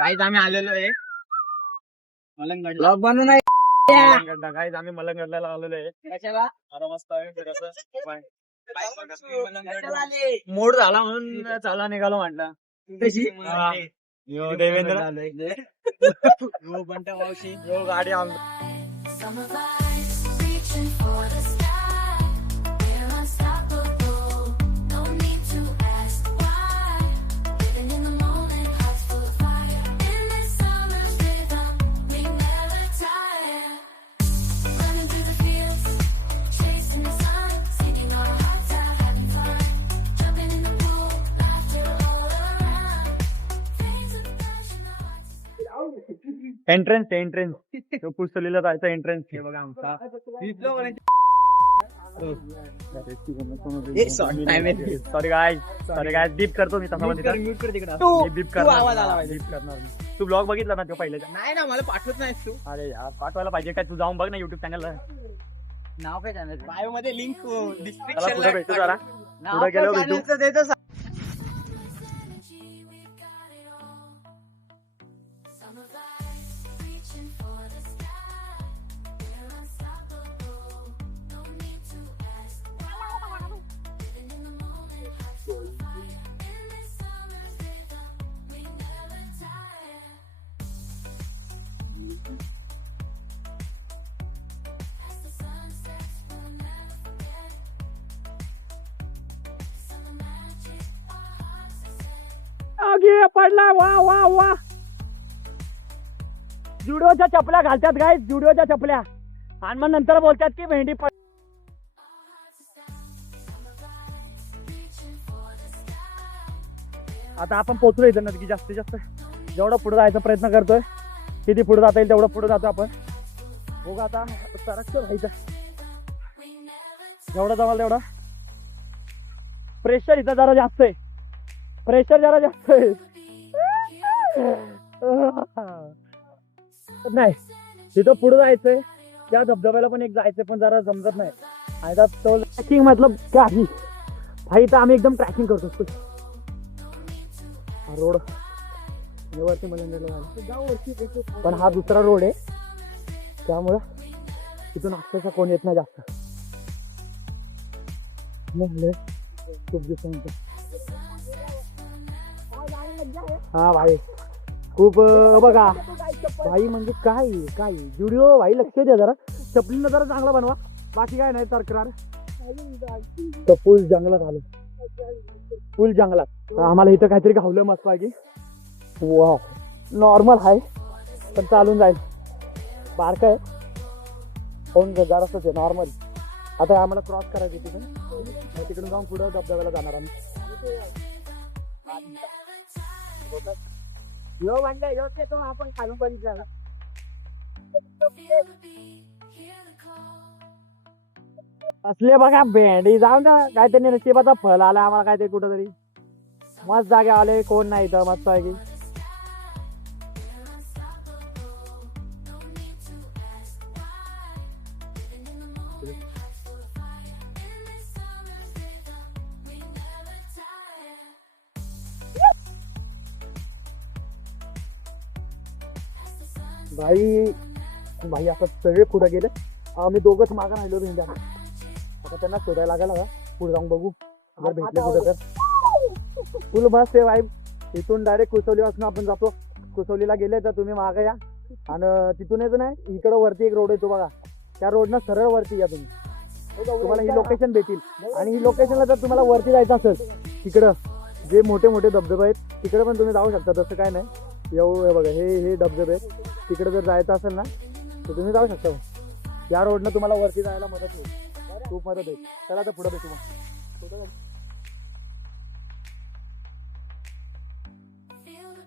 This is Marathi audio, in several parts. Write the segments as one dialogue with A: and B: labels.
A: काहीच आम्ही आलेलो आहे. मलंगड
B: ब्लॉग नाही
A: मलंगडला काहीच आम्ही मलंगडला आलेलो आहे.
B: कशाला?
A: आता मस्त आहे? मूड झाला म्हणून चाला निघालो म्हटलं.
B: कशी?
A: हा. यो देवेंद्र. यो बंटा मावशी. यो गाडी आम एंट्रन्स एंट्रन्स तो पुस्तलीला जायचा एंट्रन्स हे बघा आमचा.
B: हे.
A: Sorry guy sorry guy deep करतो मी तसा
B: Mute कर, mute कर तिकडं.
A: मी
B: तू-
A: डीप
B: तू आवाज आला
A: करणार
B: पाहिजे.
A: डीप करणार मी. तू ब्लॉग बघितला ना तो पहिल्याचा
B: नाही ना मला पाठवत नाहीस तू.
A: अरे यार पाठवायला पाहिजे काय? तू जाऊन बघ ना युट्यूब चॅनलला
B: नाव काय चॅनल बायो मध्ये लिंक
A: पुढे भेटू जरा. पुढे गेलो भेटू. आगे पडला वा वा वा. जुडिओच्या चपल्या घालतात गाय जुडिओच्या चपल्या. आणि मग नंतर बोलतात की भेंडी पड आता आपण पोचलो इथं नक्की जास्तीत जास्त. जेवढं पुढे जायचा प्रयत्न करतोय. किती पुढे जाता येईल तेवढं पुढे जातो आपण. बघू आता सरकतो राहायचं जेवढं जमाल तेवढं. प्रेशर इथं जरा जास्त आहे. प्रेशर जरा जास्त आहे. नाही तिथं पुढे जायचंय. त्या धबधब्याला पण एक जायचंय पण जरा समजत नाही. आणि आता तो ट्रॅकिंग मतलब काही भाई तर आम्ही एकदम ट्रॅकिंग करतो. रोड. वरती मलिंगला पण हा दुसरा रोड आहे. त्यामुळं तिथून अक्षरशः कोण येत नाही जास्त. नाही, खूप दिवसांचं हा भाई. खूप बघा. भाई म्हणजे काय काय? व्हिडिओ भाई लक्ष द्या जरा. चपलीनं जरा चांगला बनवा. बाकी काय नाही तक्रार. तर फुल जंगलात आलो. फुल जंगलात. आम्हाला इथं काहीतरी घावलं मस्त पाहिजे वा नॉर्मल आहे पण चालून जाईल. बारक आहे. फोन जरासच आहे नॉर्मल आता आम्हाला क्रॉस करायचं तिकडून. मग तिकडून जाऊन पुढं धबधब्याला जाणार आम्ही.
B: यो म्हणलं यो ते तो आपण खालून बघितलं.
A: असले बघा भेंडी जाऊन द्या. काहीतरी नशिबाचा फल आला आम्हाला काहीतरी कुठंतरी. मस्त जागे आले कोण नाही इथं मस्त आहे की भाई भाई आता सगळे पुढे गेले. आम्ही दोघंच मागं राहिलो भेंड्या आता त्यांना शोधायला लागेल का पुढे जाऊन बघू. जर भेटले कुठं तर. फुल मस्त आहे भाई इथून डायरेक्ट कुसवलीपासून आपण जातो. कुसवलीला गेले तर तुम्ही मागं या. आणि तिथून येतो नाही इकडं वरती एक रोड येतो बघा. त्या रोडनं सरळ वरती या तुम्ही. तुम्हाला ही लोकेशन भेटील. आणि ही लोकेशनला जर तुम्हाला वरती जायचं असेल तिकडं. जे मोठे मोठे धबधबे आहेत तिकडे पण तुम्ही जाऊ शकता. तसं काय नाही. येऊ हे बघा हे हे धबधबे तिकडे जर जायचं असेल ना तर तुम्ही जाऊ शकता हो. या रोडनं तुम्हाला वरती जायला मदत होईल. खूप मदत होईल. चला आता पुढे भेटू मग. पुढं जाऊ.
C: Feel the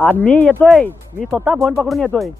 A: आज मी येतोय. मी स्वतः फोन पकडून येतोय.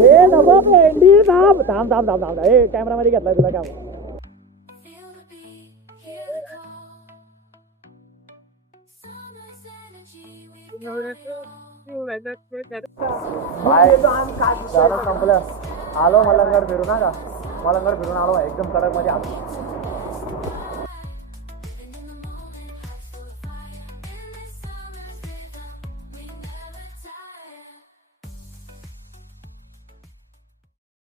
A: हे नको भेंडी थांब थांब थांब थांब. थांब हे कॅमेरामध्ये घेतला तुला काम. बाय. झालं संपलं. आलो मलंगड फिरून ना का? मलंगड फिरून आलो एकदम कडकमध्ये आलो.